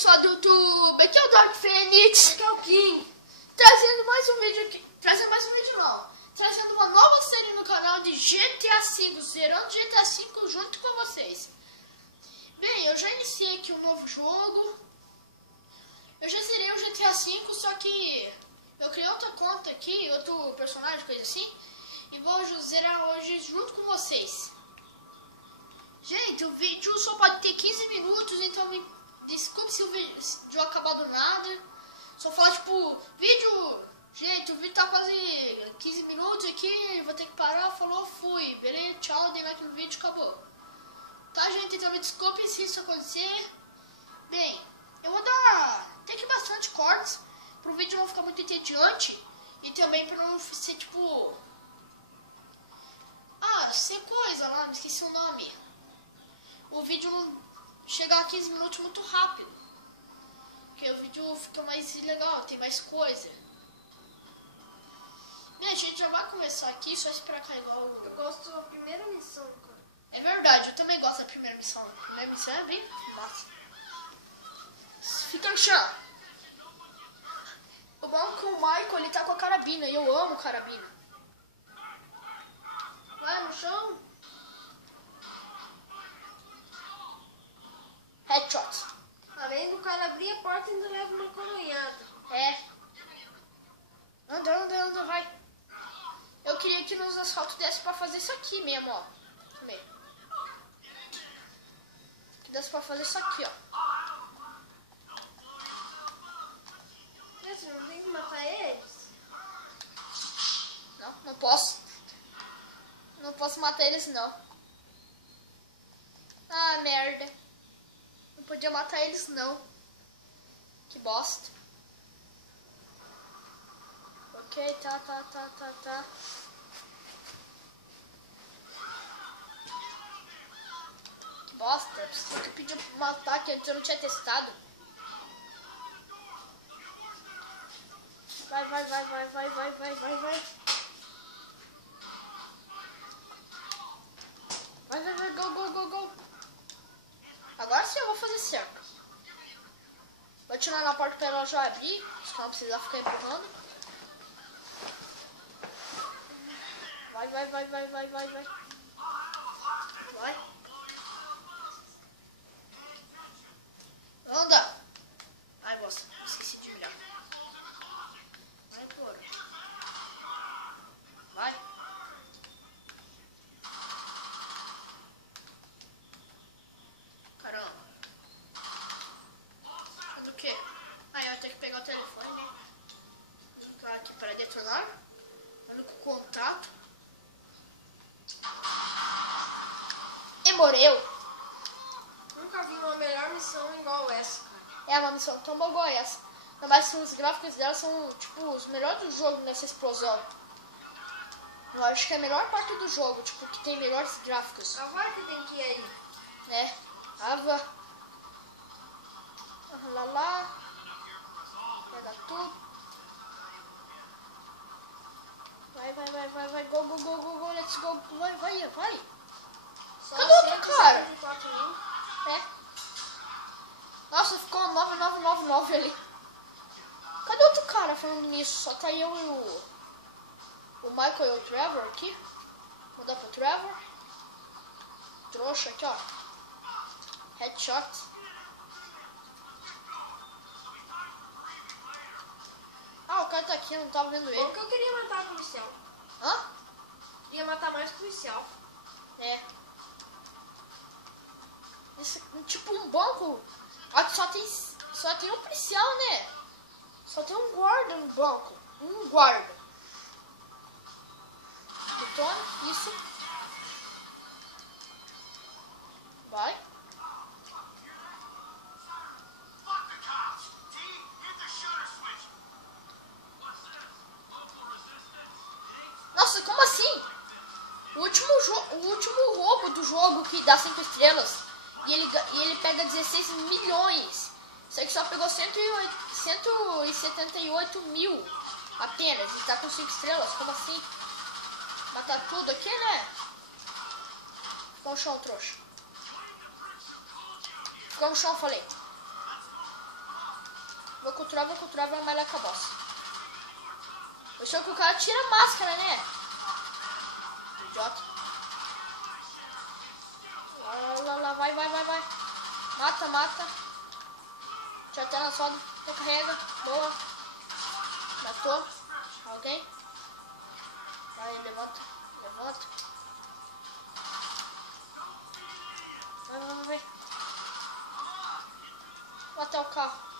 pessoal do YouTube, aqui é o Dark Phoenix, aqui é o King, trazendo mais um vídeo aqui, trazendo uma nova série no canal de GTA V, zerando GTA V junto com vocês. Bem, eu já iniciei aqui um novo jogo, eu já zerei o GTA V, só que eu criei outra conta aqui, outro personagem, coisa assim, e vou zerar hoje junto com vocês. Gente, o vídeo só pode ter 15 minutos, então me desculpe se o vídeo acabar do nada. Só falar tipo, gente, o vídeo tá quase 15 minutos aqui, vou ter que parar, falou, fui, beleza, tchau, dei like no vídeo, acabou. Tá, gente, então me desculpe se isso acontecer. Bem, eu vou dar até que bastante cortes, pro vídeo não ficar muito entediante, e também pra não ser tipo... ser coisa lá, me esqueci o nome. O vídeo não chegar a 15 minutos muito rápido, porque o vídeo fica mais legal, tem mais coisa. Bem, a gente já vai começar aqui, só esperar carregar o... Eu gosto da primeira missão, cara. É verdade, eu também gosto da primeira missão. A primeira missão é bem massa. Fica no chão. O bom é que o Michael, ele tá com a carabina, e eu amo carabina. Vai no chão. Headshot. Além do cara abrir a porta, ainda leva uma coronhada. É. Anda, vai. Eu queria que nos assaltos desse pra fazer isso aqui mesmo, ó. Que desse pra fazer isso aqui, ó. Você não tem que matar eles? Não posso. Não posso matar eles, não. Ah, merda. Não podia matar eles, não. Que bosta. Ok, tá. Que bosta. Preciso que eu pedi pra matar, que antes eu não tinha testado. Vai. Vai, go. Agora sim eu vou fazer certo. Vou atirar na porta pra ela já abrir, senão não precisar ficar empurrando. Vai. Anda. Ai, bosta, esqueci de mirar. Vai, porra. Vai. Caramba. Fazendo o quê? Aí eu tenho que pegar o telefone, né? Ligar aqui para detonar. Olha o contato. E morreu. Nunca vi uma melhor missão igual essa, cara. É uma missão tão boa igual essa. Mas os gráficos dela são tipo os melhores do jogo nessa explosão. Eu acho que é a melhor parte do jogo, tipo, que tem melhores gráficos. Agora que tem que ir aí. Né? Ava. Lá. Pega tudo. Vai. Go. Let's go. Vai. Cadê outro cara? 174.000. É. Nossa, ficou 9999 ali. Cadê outro cara falando nisso? Só tá eu e o Michael e o Trevor aqui. Vou dar pro Trevor. Trouxa aqui, ó. Headshot. O cara tá aqui, eu não tava vendo ele. Bom que eu queria matar o policial. Hã? Queria matar mais policial. É. Esse, tipo um banco. Aqui só tem um policial, né? Só tem um guarda no banco. Um guarda. Detona, isso. Vai. Nossa, como assim? O último roubo do jogo que dá 5 estrelas e ele pega 16 milhões. Só que só pegou 178 mil apenas. E tá com 5 estrelas, como assim? Matar tudo aqui, né? Ficou no chão, trouxa. Ficou no chão, falei. Vou culturar, vai mais lá com a boss. Achou que o cara tira a máscara, né? Idiota. Lá, vai. Mata. Já tá na soda. Recarrega. Boa. Matou. Alguém? Vai, levanta. Vai. Vou até o carro.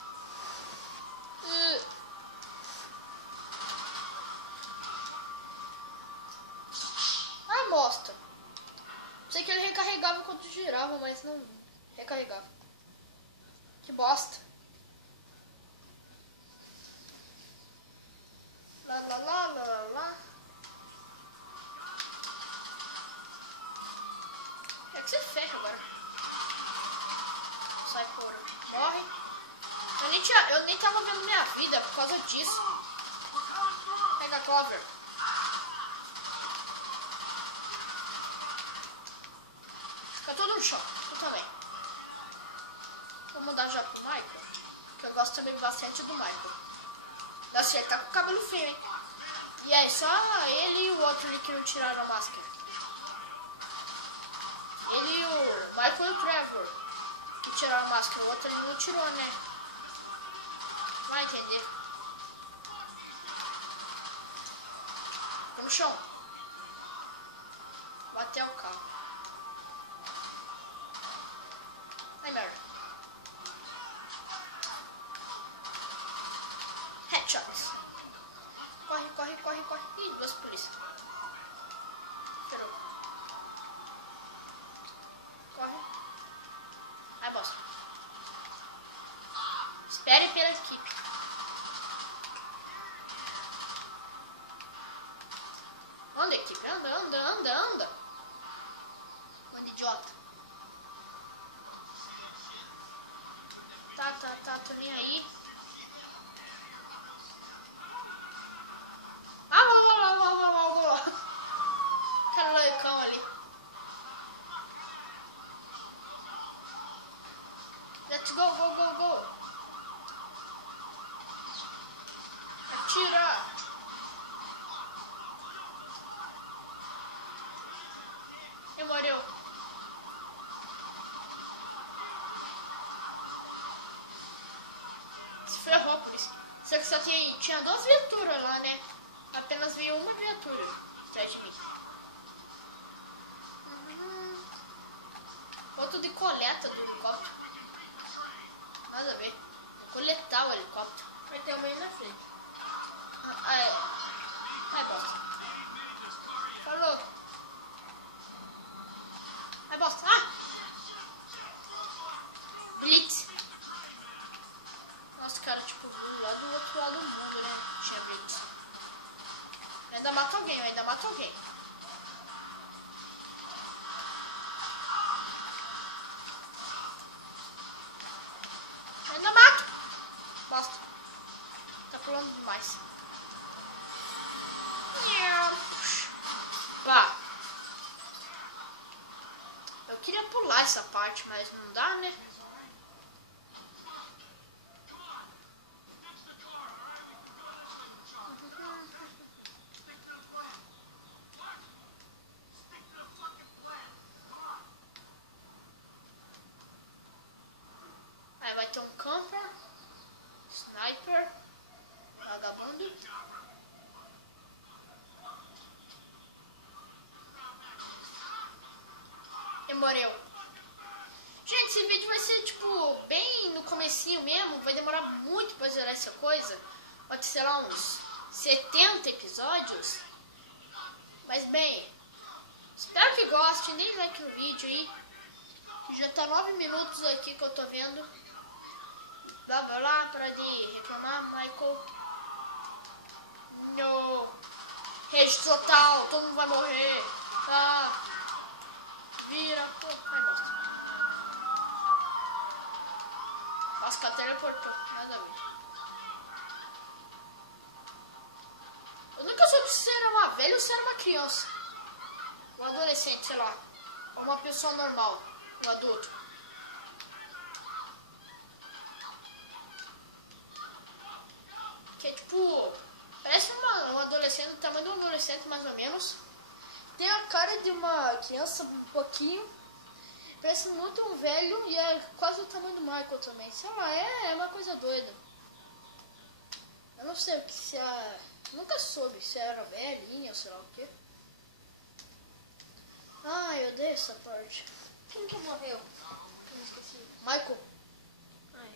Bosta. Sei que ele recarregava enquanto girava, mas não recarregava. Que bosta. Lá. É que você ferra agora. Sai fora. Morre. Eu nem tava vendo minha vida por causa disso. Pega a Clover. Fica tudo no chão. Tu também. Vou mudar já pro Michael. Que eu gosto também bastante do Michael. Nossa, ele tá com o cabelo feio, hein? E aí, só ele e o outro ali que não tiraram a máscara. Ele e o Michael e o Trevor que tiraram a máscara. O outro ele não tirou, né? Vai entender. Fica no chão. Bateu o carro. Ai, merda. Headshots. Corre. Ih, duas polícias. Esperou. Corre. Ai, bosta. Espere pela equipe. Anda, equipe. Anda. Mano, idiota. Tá, tô nem aí. Vou. Cara loucão ali. Let's go. Atira. E morreu. Se ferrou por isso. Só que só tinha duas viaturas lá, né? Apenas veio uma viatura atrás de mim. Foto de coleta do helicóptero. Nada a ver. Vou coletar o helicóptero. Vai ter uma aí na frente. Ai, bosta. Falou. Ai, bosta. Blitz. Nossa, cara, tipo, lá do outro lado do mundo, né? Tinha Blitz. Ainda mata alguém. Ainda mato. Bosta. Tá pulando demais. Pá. Eu queria pular essa parte, mas não dá, né? Aí vai ter um camper, sniper, vagabundo. E morreu. Gente, esse vídeo vai ser tipo bem no comecinho mesmo. Vai demorar muito pra zerar essa coisa. Pode ser lá uns 70 episódios. Mas bem, espero que gostem. Deem like no vídeo aí. Já tá 9 minutos aqui que eu tô vendo. Blá, para de reclamar, Michael. No. Rede total, todo mundo vai morrer. Tá. Vira. Pô, ai, bosta. Nossa, que teleportou. Nada a ver. Eu nunca soube se você era uma velha ou se era uma criança. Um adolescente, sei lá. Ou uma pessoa normal. Um adulto. 1,60 mais ou menos. Tem a cara de uma criança um pouquinho. Parece muito um velho e é quase o tamanho do Michael também. Sei lá, é uma coisa doida. Eu não sei o que se é... Nunca soube se era velhinha ou sei lá o quê. Ai, eu odeio essa parte. Quem que morreu? Eu esqueci. Michael. Ai.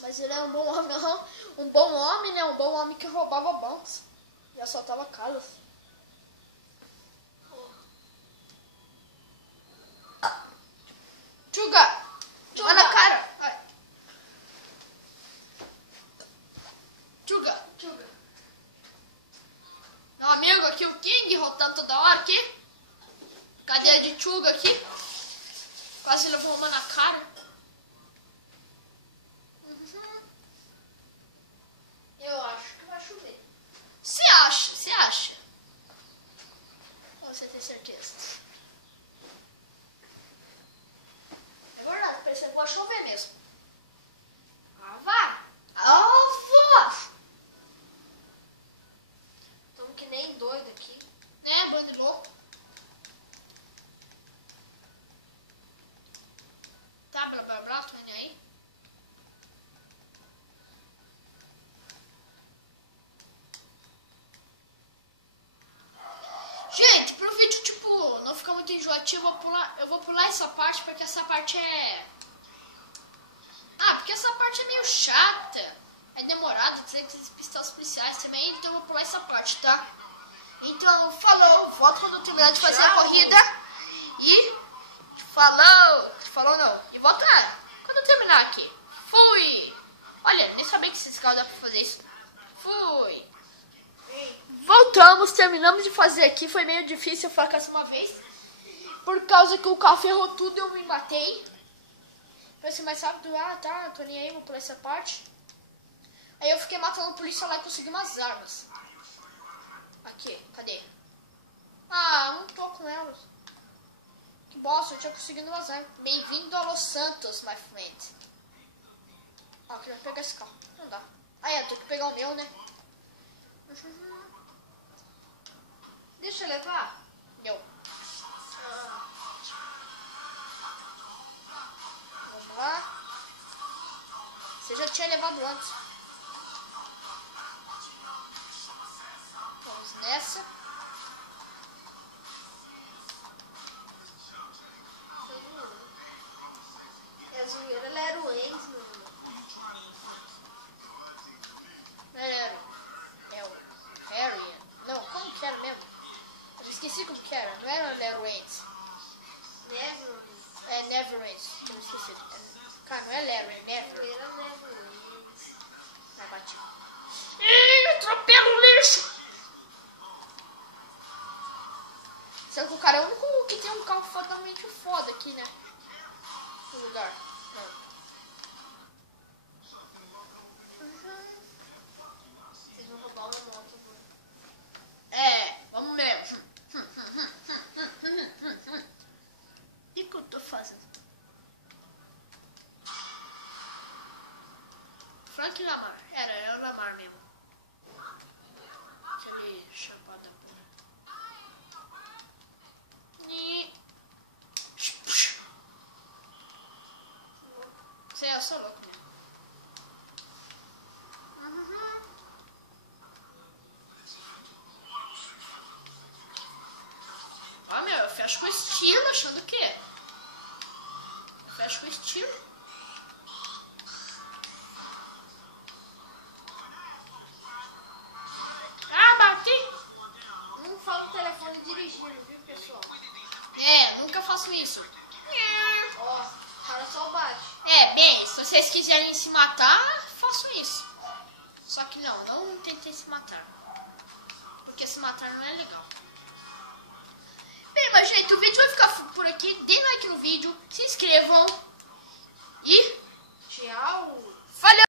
Mas ele era um bom homem, um bom homem, né? Um bom homem que roubava bancos e assaltava casas. Tchuga! Vai na cara! Vai. Tchuga! Meu amigo aqui, o King, rotando toda hora aqui. Cadeia de Tchuga aqui. Quase levou uma na cara. Eu acho que vai chover. Você acha? Ou você tem certeza? É verdade, parece que pode chover mesmo. Ah, vai. Estamos que nem doido aqui. Né, bando de louco. Tá, blá blá blá, tô indo aí. Gente, pro vídeo, tipo, não ficar muito enjoativo, eu vou pular essa parte, porque essa parte é... porque essa parte é meio chata. É demorado, tem que despistar os policiais também, então eu vou pular essa parte, tá? Então, falou, volto quando eu terminar de fazer a corrida. E falou não. E volta quando eu terminar aqui. Fui! Olha, nem sabia que esse carro dá pra fazer isso. Fui! Voltamos, terminamos de fazer aqui. Foi meio difícil, eu fracassei uma vez. Por causa que o carro ferrou tudo, eu me matei. Pra ser mais rápido, tá, tô nem aí, vou pular essa parte. Aí eu fiquei matando a polícia lá e consegui umas armas. Aqui, cadê? Não tô com elas. Que bosta, eu tinha conseguido umas armas. Bem-vindo a Los Santos, my friend. Eu queria pegar esse carro, não dá. Eu tenho que pegar o meu, né? Deixa eu levar? Deu. Vamos lá. Você já tinha levado antes. Vamos nessa. É zoeira, ela era o ex, mano. É o Harry. Não, como que era mesmo? Eu esqueci como que era. Não era o Leroyance. Never. É Neverance. Eu esqueci. Cara, não é Larry, é Never. Era Never. Vai, bate. Atropelo o lixo! Sendo que o cara é o único que tem um carro fodamente foda aqui, né? No lugar. Vocês vão roubar uma moto agora. Vamos mesmo. O que eu tô fazendo? Frank Lamar. Era o Lamar mesmo. Aquele chapado da porra. Você é só louco mesmo. Eu fecho com estilo, achando o quê? Eu fecho com estilo. Bati! Não fala o telefone dirigindo, viu, pessoal? Nunca faço isso. Ó, o cara só bate. Bem, se vocês quiserem se matar, façam isso. Só que não tentem se matar. Porque se matar não é legal. Bem, mas gente, o vídeo vai ficar por aqui. Dê like no vídeo, se inscrevam e Tchau. valeu!